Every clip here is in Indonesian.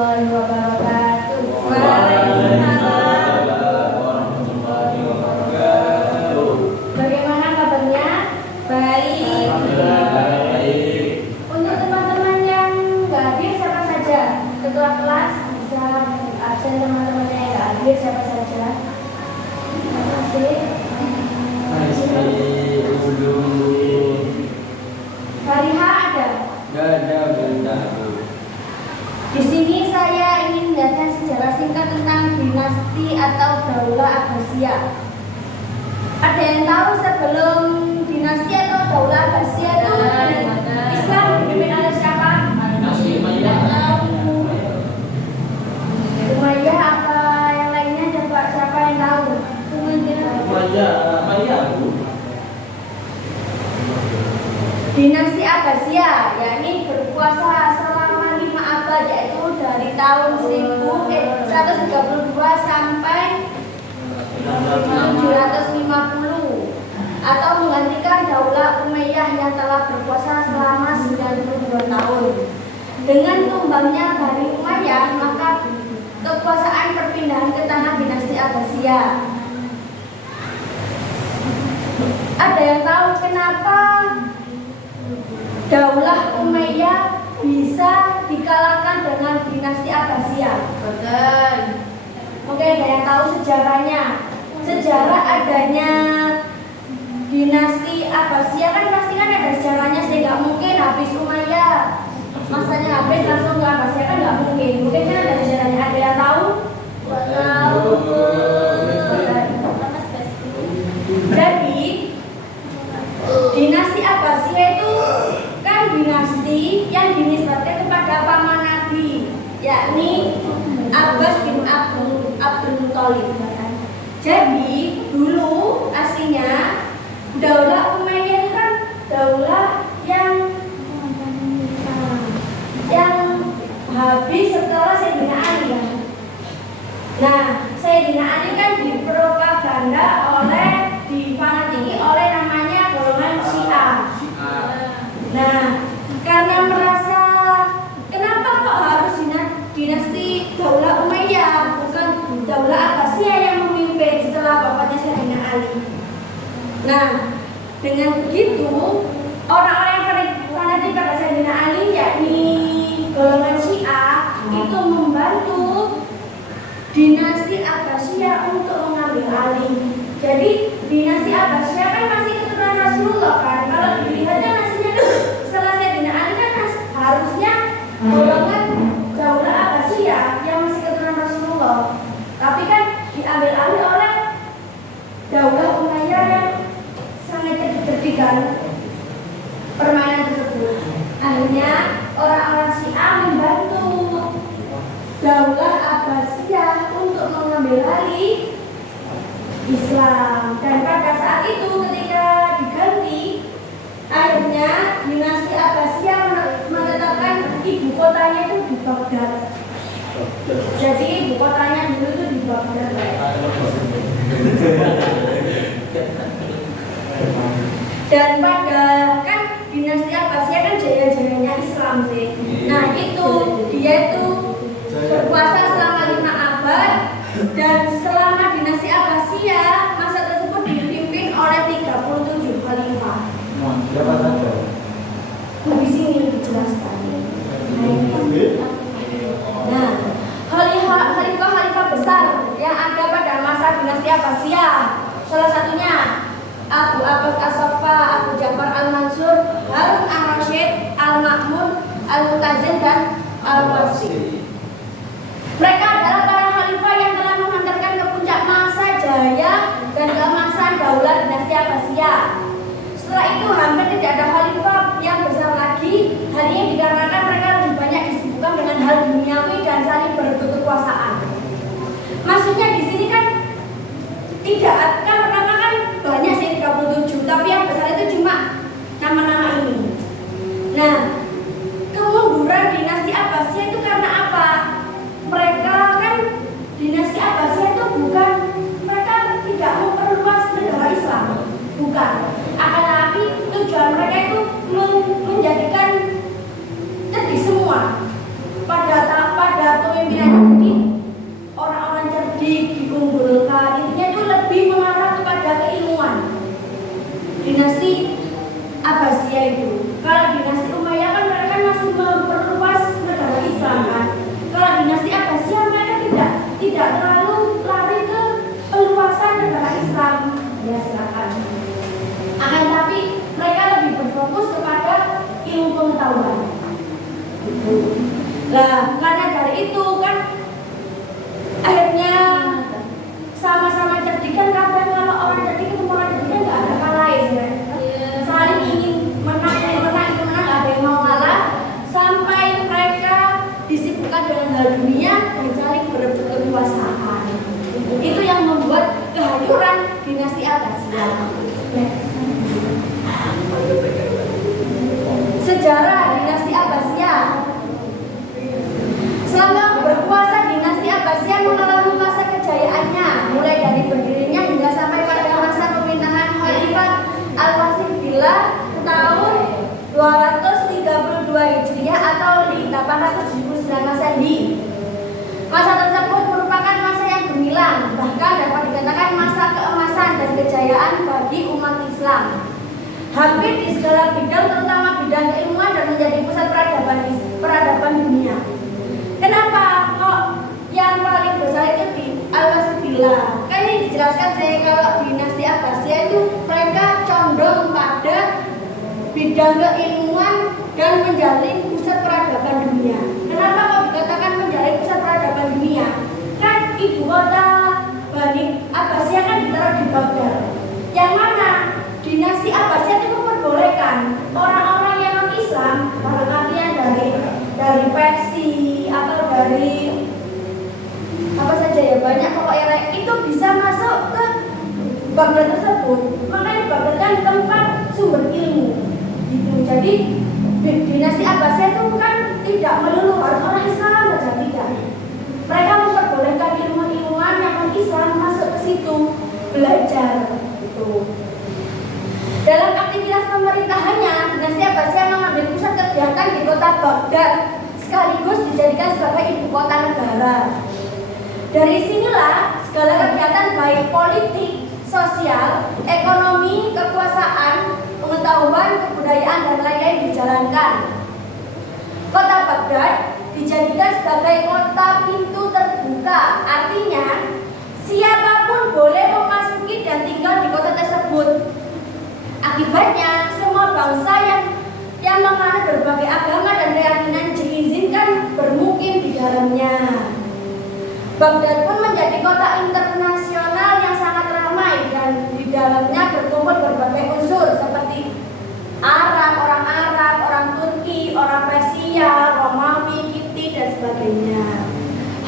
warahmatullahi wabarakatuh. Waalaikumsalam warahmatullahi wabarakatuh. Bagaimana kabarnya? Baik. Alhamdulillah baik. Untuk teman-teman yang nggak hadir siapa saja? Ketua kelas bisa absen teman-temannya yang nggak hadir siapa saja? Terima kasih. Masih dulu. Fariha ada? Gak ada benda. Di sini saya ingin menjelaskan sejarah singkat tentang dinasti atau Daulah Abbasiyah. Ada yang tahu sebelum dinasti atau Daulah Abbasiyah itu Islam dipimpin oleh siapa? Dinasti Umayyah. Umayyah apa yang lainnya? Coba siapa yang tahu? Umayyah. Dinasti Abbasiyah, yakni berkuasa selama 5 abad, yaitu dari tahun 132 sampai 750, atau menggantikan Daulah Umayyah yang telah berkuasa selama 92 tahun. Dengan tumbangnya Bani Umayyah, maka kekuasaan perpindahan ke tanah dinasti Abbasiyah. Ada yang tahu kenapa Daulah Umayyah bisa dikalahkan dengan dinasti Abbasiyah? Betul. Oke, ada yang tahu sejarahnya? Sejarah adanya dinasti Abbasiyah kan pasti kan ada sejarahnya, sehingga mungkin habis Umayyah masanya habis langsung ke Abbasiyah kan nggak mungkin. Mungkin kan ada sejarahnya. Ada yang tahu? Jadi dinasti Abbasiyah itu kan dinasti yang dinisbatkan kepada paman Nabi, yakni Abbas bin Abdul Muthalib. Jadi dulu aslinya Daulah Umayyah itu kan daulah yang habis setelah Sayyidina Ali kan. Nah, Sayyidina Ali kan dipropaganda difanatiki oleh namanya golongan Syiah. Nah, karena merasa kenapa kok harus dinasti Daulah Umayyah bukan Daulah Abbasiyah yang memimpin setelah wafatnya Sayyidina Ali. Nah, dengan begitu orang-orang yang fanatik pada Sayyidina Ali, yakni golongan Syiah, itu membantu dinasti Abbasiyah untuk mengambil alih. Jadi dinasti Abbasiyah kan masih keturunan Rasulullah kan. Kalau dilihatnya nasibnya kan setelah Sayyidina Ali kan harusnya golongan Daulah Abbasiyah yang masih keturunan Rasulullah. Tapi kan diambil alih oleh Daulah Umayyah yang sangat cerdik-cerdikan permainan tersebut. Akhirnya orang-orang Syiah membantu Daulah Abbasiyah untuk mengambil alih Islam. Dan pada saat itu ketika diganti, akhirnya dinasti Abbasiyah menetapkan ibu kotanya itu di Baghdad. Jadi ibu kotanya dulu itu di Baghdad. Dan pada kan dinasti Abbasiyah kan jaya-jayanya Islam sih. Nah itu dia itu berkuasa selama 5 abad, dan selama dinasti Abbasiyah masa tersebut dipimpin oleh 37 khalifah. Siapa saja? Di sini dijelaskan. Nah, khalifah besar yang ada pada masa dinasti Abbasiyah, salah satunya Abu Abbas As-Saffa, Abu Ja'far Al-Mansur, Harun Ar-Rasyid, Al-Ma'mun, Al-Mutazin, dan Al-Wasi. Mereka adalah para khalifah yang telah menghantarkan ke puncak masa jaya dan keemasan Daulah dinasti Abbasiyah. Setelah itu hampir tidak ada khalifah yang besar lagi. Hal ini dikarenakan mereka lebih banyak disibukkan dengan hal duniawi dan saling berebut kekuasaan. Maksudnya di sini kan tidak kan pertama kan banyak sih 37, tapi yang besar itu cuma nama-nama ini. Nah, kemunduran dinasti Abbasiyah itu karena apa? Mereka kan dinasti Abbasiyah itu bukan, mereka tidak memperluas negara Islam, bukan. Akan tetapi tujuan mereka itu menjadikan cerdik semua pada Lah, karena dari itu kan akhirnya sama-sama cerdik kan, kadang kalau orang cerdik itu orang cerdik kan nggak ada kalah ya, saling ingin menang, nggak ada yang mau ngalah, sampai mereka disibukkan dengan hal dunia dan saling berebut kekuasaan. Itu yang membuat kehancuran dinasti Abbasiyah. Sejarah dinasti Abbasiyah. Selama berkuasa dinasti Abbasiyah mengalami masa kejayaannya, mulai dari berdirinya hingga sampai pada masa pemerintahan Khalifah Al-Wasith Billah tahun 232 Hijriah atau 879 Masehi. Masa tersebut merupakan masa yang gemilang, bahkan dapat dikatakan masa keemasan dan kejayaan bagi umat Islam. Hampir di segala bidang, terutama bidang keilmuan, dan menjadi pusat peradaban dunia. Kenapa kok yang paling besar itu di Al-Wasith Billah? Kan ini dijelaskan sih kalau dinasti Abbasiyah itu mereka condong pada bidang keilmuan dan menjalin pusat peradaban dunia. Kenapa kok dikatakan menjalin pusat peradaban dunia? Kan ibu kota Bani Abbasiyah kan ditaruh di Baghdad. Yang mana dinasti Abbasiyah itu memperbolehkan orang-orang yang non-Islam, dalam artian dari Persia atau dari apa saja ya, banyak pokoknya itu bisa masuk ke Baghdad tersebut. Makanya Baghdad kan tempat sumber ilmu gitu. Jadi dinasti Abbasiyah itu kan tidak melulu harus orang Islam saja, tidak. Mereka memperbolehkan ilmuwan yang non-Islam masuk ke situ belajar gitu. Dalam aktivitas pemerintahannya, dinasti Abbasiyah mengambil pusat kegiatan di kota Baghdad, sekaligus dijadikan sebagai ibu kota negara. Dari sinilah segala kegiatan baik politik, sosial, ekonomi, kekuasaan, pengetahuan, kebudayaan, dan lain-lain dijalankan. Kota Baghdad dijadikan sebagai kota pintu terbuka, artinya siapapun boleh memasuki dan tinggal di kota tersebut. Akibatnya, semua bangsa yang menganut berbagai agama dan keyakinan diizinkan bermukim di dalamnya. Baghdad pun menjadi kota internasional yang sangat ramai, dan di dalamnya berkumpul berbagai unsur seperti orang Arab, orang Turki, orang Persia, Romawi, Kipti, dan sebagainya.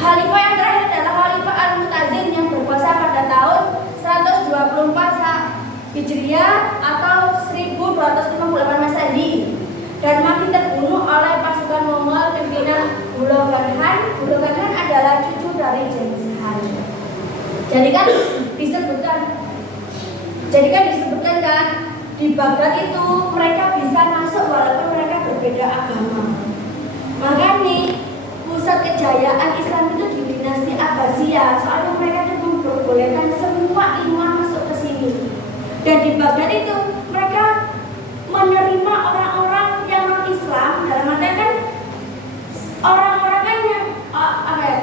Khalifah yang terakhir adalah Khalifah Al-Mu'tazim yang berkuasa pada tahun 124 Hijriah atau 1258 Masehi, dan mati terbunuh oleh pasukan Mongol pimpinan Hulagu Khan. Hulagu Khan adalah cucu dari Genghis Khan. Jadi kan disebutkan kan di Baghdad itu mereka bisa masuk walaupun mereka berbeda agama. Makanya pusat kejayaan Islam itu di dinasti Abbasiyah, soalnya mereka itu memperbolehkan semua ilmuwan masuk ke sini. Dan di Baghdad itu mereka menerima orang-orang yang non-Islam, dalam artian kan orang-orang kan yang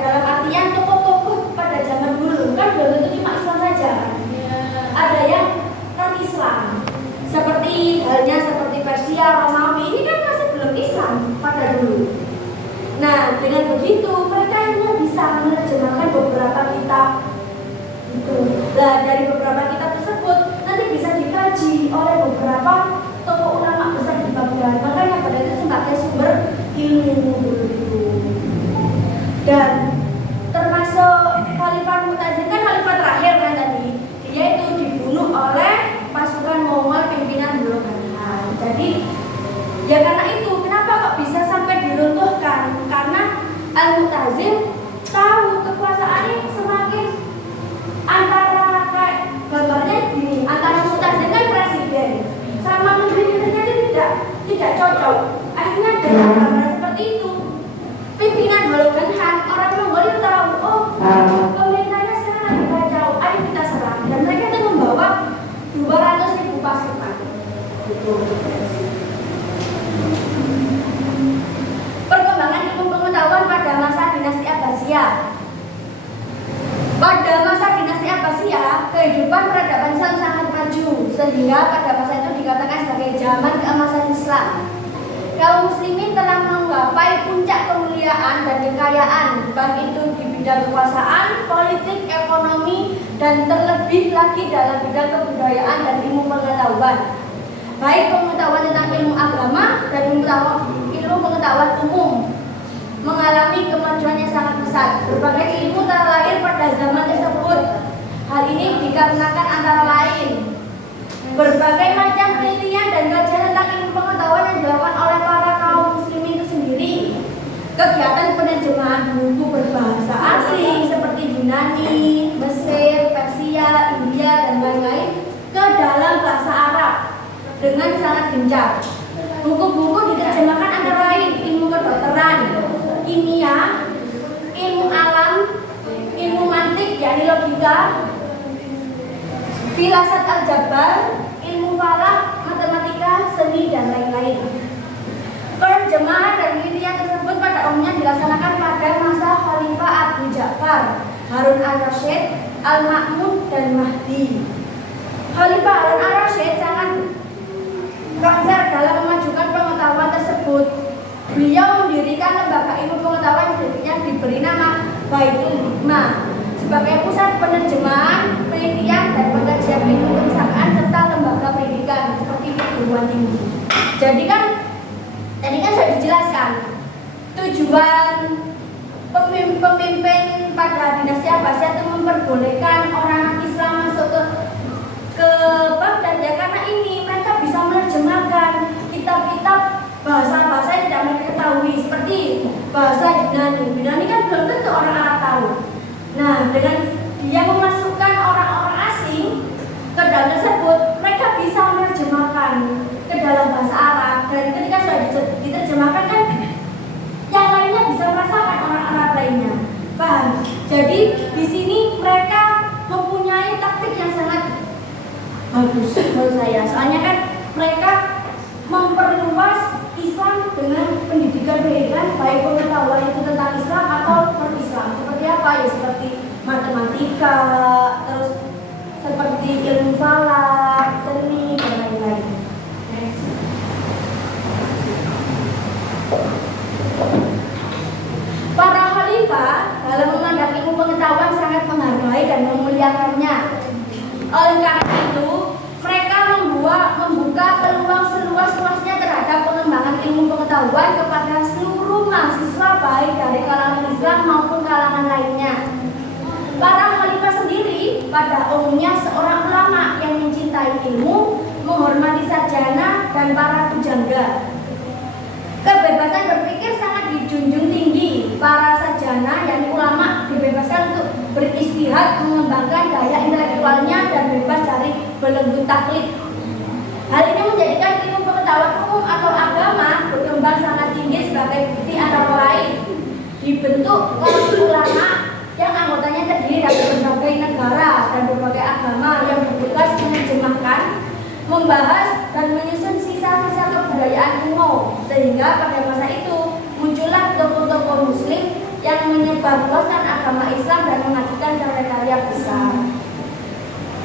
dalam artian tokoh-tokoh pada zaman dulu kan belum tentu cuma Islam saja. Ada yang non-Islam, seperti Persia, Romawi, ini kan masih belum Islam pada dulu. Nah, dengan begitu mereka hanya bisa menerjemahkan beberapa kitab itu. Nah, dari beberapa kitab tersebut nanti bisa dikaji oleh beberapa tokoh ulama besar di Baghdad. Makanya Baghdad itu sebagai sumber ilmu dulu itu. Dan termasuk Khalifah Mu'tazim kan khalifah terakhir kan tadi, dia itu dibunuh oleh pasukan Mongol pimpinan Hulagu Khan. Jadi ya karena itu kenapa kok bisa sampai diruntuhkan, karena Al-Mu'tazim tahu kekuasaannya semakin antara kayak gambarnya gini, antara Mu'tazim kan presiden sama menteri-menterinya itu tidak cocok. Akhirnya dengan gambar seperti itu, pimpinan Hulagu Khan, orang Mongol itu tahu, oh pemerintahnya sekarang lagi kacau, ayo kita serang. Dan mereka itu membawa 200.000 pasukan. Perkembangan ilmu pengetahuan pada masa dinasti Abbasiyah. Pada masa dinasti Abbasiyah, kehidupan peradaban Islam sangat maju, sehingga pada masa itu dikatakan sebagai zaman keemasan Islam. Kaum muslimin telah menggapai puncak kemuliaan kekayaan, baik itu di bidang kekuasaan, politik, ekonomi, dan terlebih lagi dalam bidang kebudayaan dan ilmu pengetahuan. Baik pengetahuan tentang ilmu agama dan ilmu pengetahuan umum mengalami kemajuan yang sangat pesat. Berbagai ilmu telah lahir pada zaman tersebut. Hal ini dikarenakan antara lain berbagai macam penelitian dan kajian tentang ilmu pengetahuan yang dilakukan oleh para kaum muslimin itu sendiri. Kegiatan penerjemahan buku berbahasa asing seperti Yunani, Mesir, Persia, India, dan lain-lain ke dalam bahasa Arab dengan sangat gencar. Buku-buku diterjemahkan antara lain ilmu kedokteran, kimia, ilmu alam, ilmu mantik yakni logika, filasat aljabar, ilmu falak, matematika, seni, dan lain-lain. Penterjemahan dan penelitian tersebut pada umumnya dilaksanakan pada masa Khalifah Abu Ja'far, Harun al-Rasyid, Al-Ma'mun, dan Mahdi. Khalifah Harun al-Rasyid sangat konsen dalam memajukan pengetahuan tersebut. Beliau mendirikan lembaga ilmu pengetahuan yang diberi nama Baitul Hikmah sebagai pusat penerjemahan, penelitian, dan pengkajian ilmu kepustakaan serta lembaga pendidikan seperti perguruan tinggi. Jadi kan tadi kan sudah dijelaskan tujuan pemimpin pada dinasti Abbasiyah itu memperbolehkan orang Islam masuk ke Baghdad ya karena ini mereka bisa menerjemahkan kitab-kitab bahasa-bahasa yang tidak mereka ketahui seperti bahasa Yunani. Yunani kan belum tentu orang Arab tahu. Nah, dengan dia memasukkan orang-orang asing ke dalam tersebut, mereka bisa menerjemahkan ke dalam bahasa Arab. Dan ketika sudah diterjemahkan kan yang lainnya bisa merasakan orang Arab lainnya. Paham? Jadi di sini mereka mempunyai taktik yang sangat bagus menurut saya. Soalnya kan mereka memperluas Islam dengan pendidikan baik pengetahuan itu tentang Islam atau non-Islam. Seperti apa ya? Seperti matematika, terus seperti ilmu falak, seni, dan lain-lain. Para khalifah dalam memandang ilmu pengetahuan sangat menghargai dan memuliakannya. Oleh karena itu, mereka membuka peluang seluas-luasnya terhadap pengembangan ilmu pengetahuan kepada seluruh mahasiswa baik dari kalangan Islam maupun kalangan lainnya. Para khalifah sendiri pada umumnya seorang ulama yang mencintai ilmu, menghormati sarjana dan para pujangga. Kebebasan berpikir sangat dijunjung tinggi. Para sarjana yakni ulama dibebaskan untuk beristihad, mengembangkan daya intelektualnya dan bebas dari belenggu taklid. Hal ini menjadikan ilmu pengetahuan umum atau agama berkembang sangat tinggi sebagai bukti antara lain dibentuk kelompok ulama yang anggotanya terdiri dari berbagai negara dan berbagai agama yang bertugas menerjemahkan, membahas, dan menyusun sisa-sisa kebudayaan kuno, sehingga pada masa itu muncullah tokoh-tokoh muslim yang menyebarluaskan agama Islam dan menghasilkan karya-karya besar.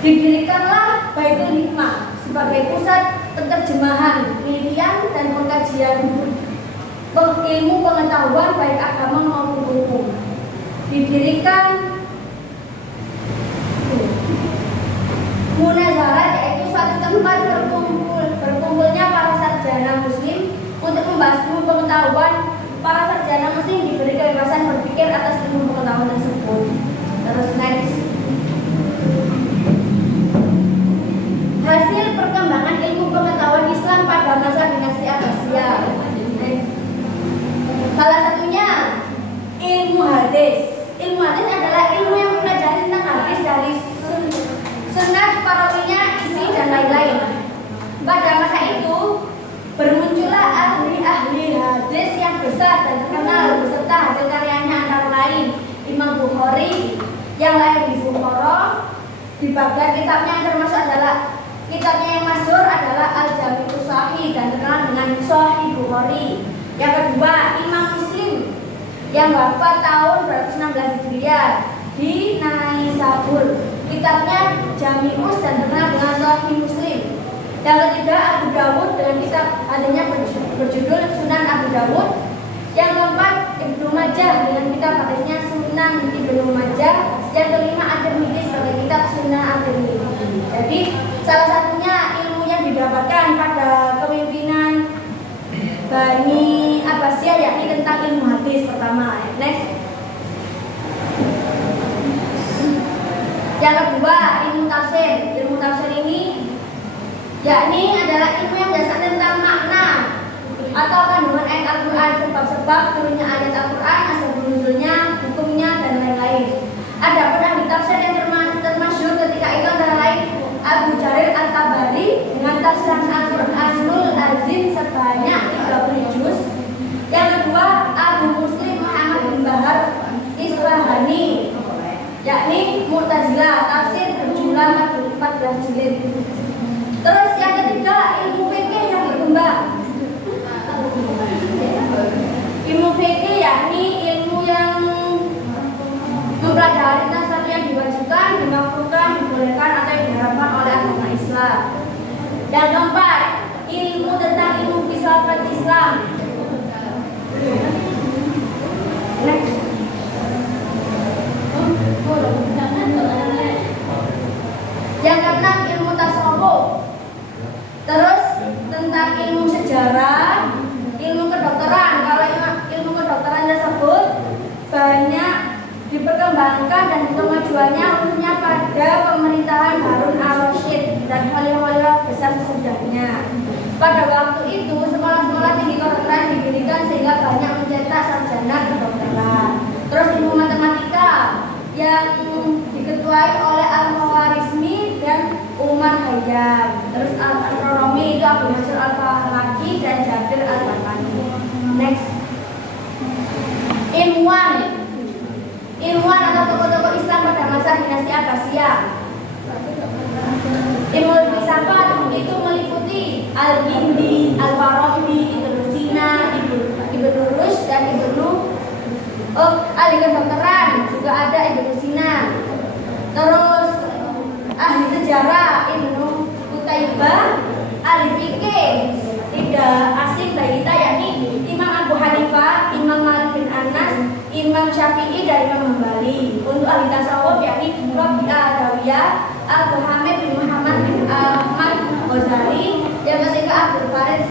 Didirikanlah Baitul Hikmah sebagai pusat penerjemahan, penelitian, dan pengkajian ilmu pengetahuan baik agama maupun umum. Didirikan Munazarat, yaitu suatu tempat berkumpulnya para sarjana muslim untuk membahas ilmu pengetahuan. Para sarjana muslim diberi kebebasan berpikir atas ilmu pengetahuan tersebut. Terus next. Hasil perkembangan ilmu pengetahuan Islam pada masa dinasti Abbasiyah. Salah satunya ilmu hadis. Ilmu hadis adalah ilmu yang mempelajari tentang hadis dari sunnah, parawinya, isi, dan lain-lain. Pada masa itu bermuncullah ahli-ahli hadis yang besar dan terkenal beserta hasil karyanya antara lain Imam Bukhari yang lahir di Bukhara di Baghdad. Kitabnya yang termasuk adalah kitabnya yang masyhur adalah Al-Jami'us Shahih dan terkenal dengan Sahih Bukhari. Yang kedua, Imam Muslim yang wafat tahun 216 Hijriah di Naisabur. Kitabnya Jami'us dan terkenal dengan Sahih Muslim. Yang ketiga, Abu Dawud dengan kitab hadisnya berjudul Sunan Abu Dawud. Yang keempat, Ibnu Majah dengan kitab hadisnya Sunan Ibnu Majah. Yang kelima At-Tirmidzi sebagai kitab Sunan At-Tirmidzi. Jadi salah satunya ilmunya didapatkan pada kepemimpinan Bani Abbasiyah, yakni tentang ilmu hadis pertama. Next. Yang kedua ilmu tafsir. Ilmu tafsir ini yakni adalah ilmu yang dasar tentang makna atau kandungan ayat Al-Quran, sebab-sebab turunnya ayat Al-Quran, asal-usulnya, hukumnya, dan lain-lain. Ada pun ahli tafsir yang termasyhur ketika itu antara lain Abu Jarir At-Tabari dengan tafsiran Al-Qur'anul Azim sebanyak 30 juz. Yang kedua Abu Muslim Muhammad bin Bahar Isfahani, yakni Mu'tazilah, tafsir berjumlah 14 jilid. Terus yang ketiga ilmu fikih yang berkembang. Ilmu fikih yakni ilmu yang mempelajari tentang sesuatu yang diwajibkan, dimakruhkan, dibolehkan atau diharamkan oleh agama Islam. Yang keempat, ilmu tentang ilmu filsafat Islam. Next. Yang keenam ilmu tasawuf. Terus tentang ilmu sejarah, ilmu kedokteran. Kalau ilmu kedokteran tersebut banyak diperkembangkan dan kemajuannya khususnya pada pemerintahan Harun al-Rashid dan khalifah besar sesudahnya. Pada waktu itu sekolah-sekolah tinggi kedokteran didirikan sehingga banyak mencetak sarjana kedokteran. Terus ilmu matematika yang diketuai oleh Al-Khawarizmi dan Umar Khayyam. Terus astronomi itu Abu Nasr Al-Falaki dan Jabir Al-Bakani. Next. Ilmuwan atau tokoh-tokoh Islam pada masa dinasti Abbasiyah. Ilmu filsafat itu meliputi Al-Hindi, Al-Farabi, Ibnu Sina, Ibnu Rushd dan ahli kedokteran juga ada Ibnu Sina. Terus ahli sejarah Ibnu Qutaibah, ahli fikih tidak asing bagi kita yakni Imam Abu Hanifah, Imam Malik bin Anas, Imam Syafi'i dan Imam Hambali. Untuk ahli tasawuf yakni Rabi'ah Adawiyah, Abu Hamid bin Muhammad bin Ahmad Ghazali. Yang ketiga Abdul Farid